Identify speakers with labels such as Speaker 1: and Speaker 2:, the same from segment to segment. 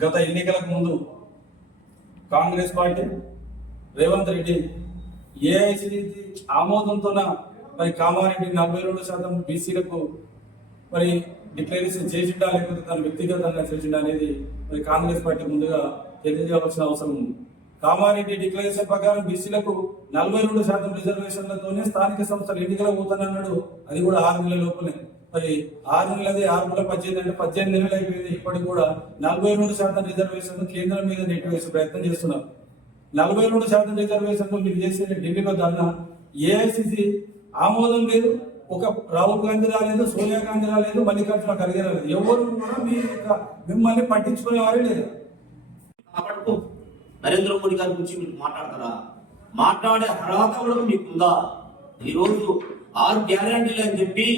Speaker 1: గత ఎన్నికలకు ముందు కాంగ్రెస్ పార్టీ రేవంత్ రెడ్డి ఏఐసిసి ఆమోదంతోన మరి కామారెడ్డి నలభై రెండు శాతం బీసీలకు మరి డిక్లరేషన్ చేసిండా లేకపోతే తన వ్యక్తిగతంగా చేసిండా అనేది మరి కాంగ్రెస్ పార్టీ ముందుగా తెలియజేయవలసిన అవసరం ఉంది. కామారెడ్డి డిక్లరేషన్ ప్రకారం బీసీలకు నలభై రెండు శాతం రిజర్వేషన్లతోనే స్థానిక సంస్థలు ఎన్నికల పోతానన్నాడు. అది కూడా ఆరు నెలల లోపలే. మరి ఆరు నెలలది ఆరు నెలల పద్దెనిమిది అంటే పద్దెనిమిది నెలలు అయిపోయింది. ఇప్పటికి కూడా నలభై రెండు శాతం రిజర్వేషన్ కేంద్రం మీద నెట్టివేసే ప్రయత్నం చేస్తున్నారు. నలభై రెండు శాతం రిజర్వేషన్లు మీరు చేసే ఢిల్లీలో దాన్న ఏఐసిసి ఆమోదం లేదు. ఒక రాహుల్ గాంధీ రాలేదు సోనియా గాంధీ రాలేదు మల్లికార్జున ఖర్గే రాలేదు. ఎవరు కూడా మీ యొక్క మిమ్మల్ని పట్టించుకునేవారే లేదు.
Speaker 2: నరేంద్ర మోడీ గారి గురించి మీరు మాట్లాడతారా? మాట్లాడే అర్హత కూడా మీకుందా? ఈరోజు ఆరు గ్యారంటీలు అని చెప్పి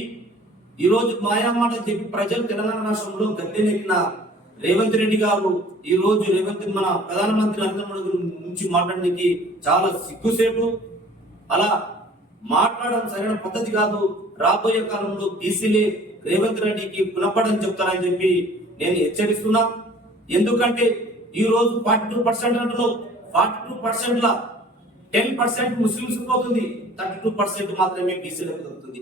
Speaker 2: ఈరోజు మాయామాట చెప్పి ప్రజలు తెలంగాణ రాష్ట్రంలో గద్దెనెక్కిన రేవంత్ రెడ్డి గారు ఈ రోజు రేవంత్ మన ప్రధానమంత్రి నరేంద్ర మోడీ నుంచి మాట్లాడడానికి చాలా సిగ్గుసేటు. అలా మాట్లాడడం సరైన పద్ధతి కాదు. రాబోయే కాలంలో బీసీలే రేవంత్ రెడ్డికి గుణపడని చెప్తారని చెప్పి నేను హెచ్చరిస్తున్నా. ఎందుకంటే ఈ రోజు ఫార్టీ టూ పర్సెంట్ అంటున్నావు ఫార్టీ టూ పర్సెంట్ల టెన్ పర్సెంట్ ముస్లిమ్స్ పోతుంది థర్టీ టూ పర్సెంట్ మాత్రమే బీసీలకు దొరుకుతుంది.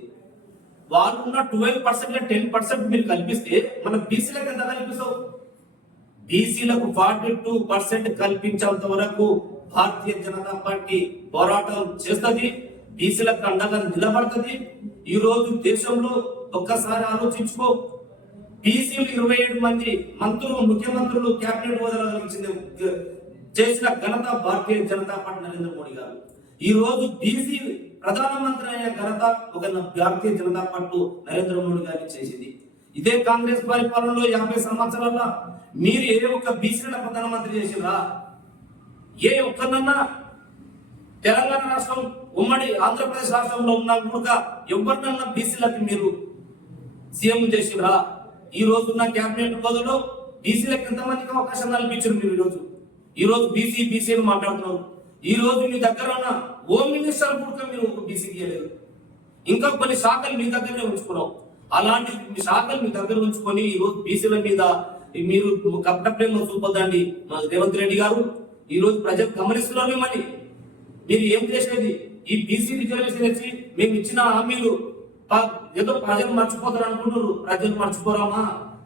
Speaker 2: వాళ్ళు ఉన్న ట్వెల్వ్ పర్సెంట్ టెన్ పర్సెంట్ మీరు కల్పిస్తే మన బీసీలకు ఎంత కల్పిస్తావు? బీసీలకు ఫార్టీ టూ పర్సెంట్ కల్పించేంత వరకు భారతీయ జనతా పార్టీ పోరాటం చేస్తుంది బీసీలకు అండగా నిలబడుతుంది. ఈ రోజు దేశంలో ఒక్కసారి ఆలోచించుకో. బీసీలు ఇరవై ఏడు మంది మంత్రులు ముఖ్యమంత్రులు కేబినెట్ హోదాలో కలిగించింది చేసిన ఘనత భారతీయ జనతా పార్టీ నరేంద్ర మోడీ గారు. ఈ రోజు బీసీ ప్రధానమంత్రి అయిన ఘనత ఒక భారతీయ జనతా పార్టీ నరేంద్ర మోడీ గారికి చేసింది. ఇదే కాంగ్రెస్ పరిపాలనలో యాభై సంవత్సరాల మీరు ఏ ఒక్క బీసీల ప్రధానమంత్రి చేసిరా ఏ ఒక్కరినన్నా తెలంగాణ రాష్ట్రం ఉమ్మడి ఆంధ్రప్రదేశ్ రాష్ట్రంలో ఉన్న కూడా ఎవరినన్నా బీసీలకు మీరు సీఎం చేసిరా ఈ రోజు ఉన్న కేబినెట్ బదులు బీసీలకు ఎంతమందికి అవకాశం కల్పించారు మీరు ఈరోజు? ఈరోజు బీసీ బీసీ అని మాట్లాడుతున్నారు ఈ రోజు మీ దగ్గర ఉన్న హోమ్ మినిస్టర్ కూడా మీరు బీసీ తీయలేదు. ఇంకా కొన్ని శాఖలు మీ దగ్గరనే ఉంచుకున్నాం. అలాంటి మీ శాఖలు మీ దగ్గర ఉంచుకొని ఈ రోజు బీసీల మీద మీరు కపట ప్రేమ చూపొద్దండి మా రేవంత్ రెడ్డి గారు. ఈరోజు ప్రజలు గమనిస్తున్నారు మిమ్మల్ని. మీరు ఏం చేసేది? ఈ బీసీ రిజర్వేషన్ వచ్చి మేము ఇచ్చిన హామీలు ఏదో ప్రజలు మర్చిపోతారు అనుకుంటున్నారు. ప్రజలు మర్చిపోరామా?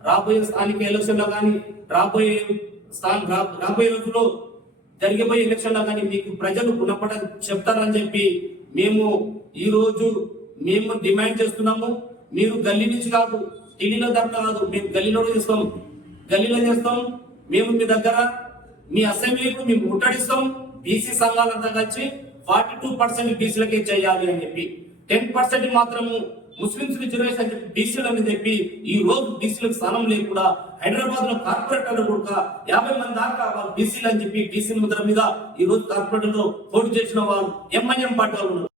Speaker 2: రాబోయే స్థానిక ఎలక్షన్లో కానీ రాబోయే స్థానం రా- రాబోయే రోజుల్లో జరిగిపోయే ఎలక్షన్లో కానీ మీకు ప్రజలు గుణపడ చెప్తారని చెప్పి మేము ఈరోజు మేము డిమాండ్ చేస్తున్నాము. మీరు గల్లీ నుంచి కాదు ఢిల్లీలో దగ్గర కాదు మేము గల్లీలో చేస్తాం. గల్లీలో చేస్తాం మేము మీ దగ్గర మీ అసెంబ్లీకు మేము ముట్టడిస్తాం. బీసీ సంఘాలంతా కలిసి ఫార్టీ టూ పర్సెంట్ బీసీలకే చేయాలి అని చెప్పి. టెన్ పర్సెంట్ మాత్రము ముస్లింస్ రిజర్వేషన్ చెప్పి బీసీలు అని చెప్పి ఈ రోజు బీసీలకు స్థానం లేకుండా హైదరాబాద్లో కార్పొరేటర్లు కూడా యాభై మంది దాకా వాళ్ళు బీసీలు అని చెప్పి బీసీ ముద్ర మీద ఈ రోజు కార్పొరేటర్లో పోటీ చేసిన వాళ్ళు ఎంఐఎం పార్టీ వాళ్ళు ఉన్నారు.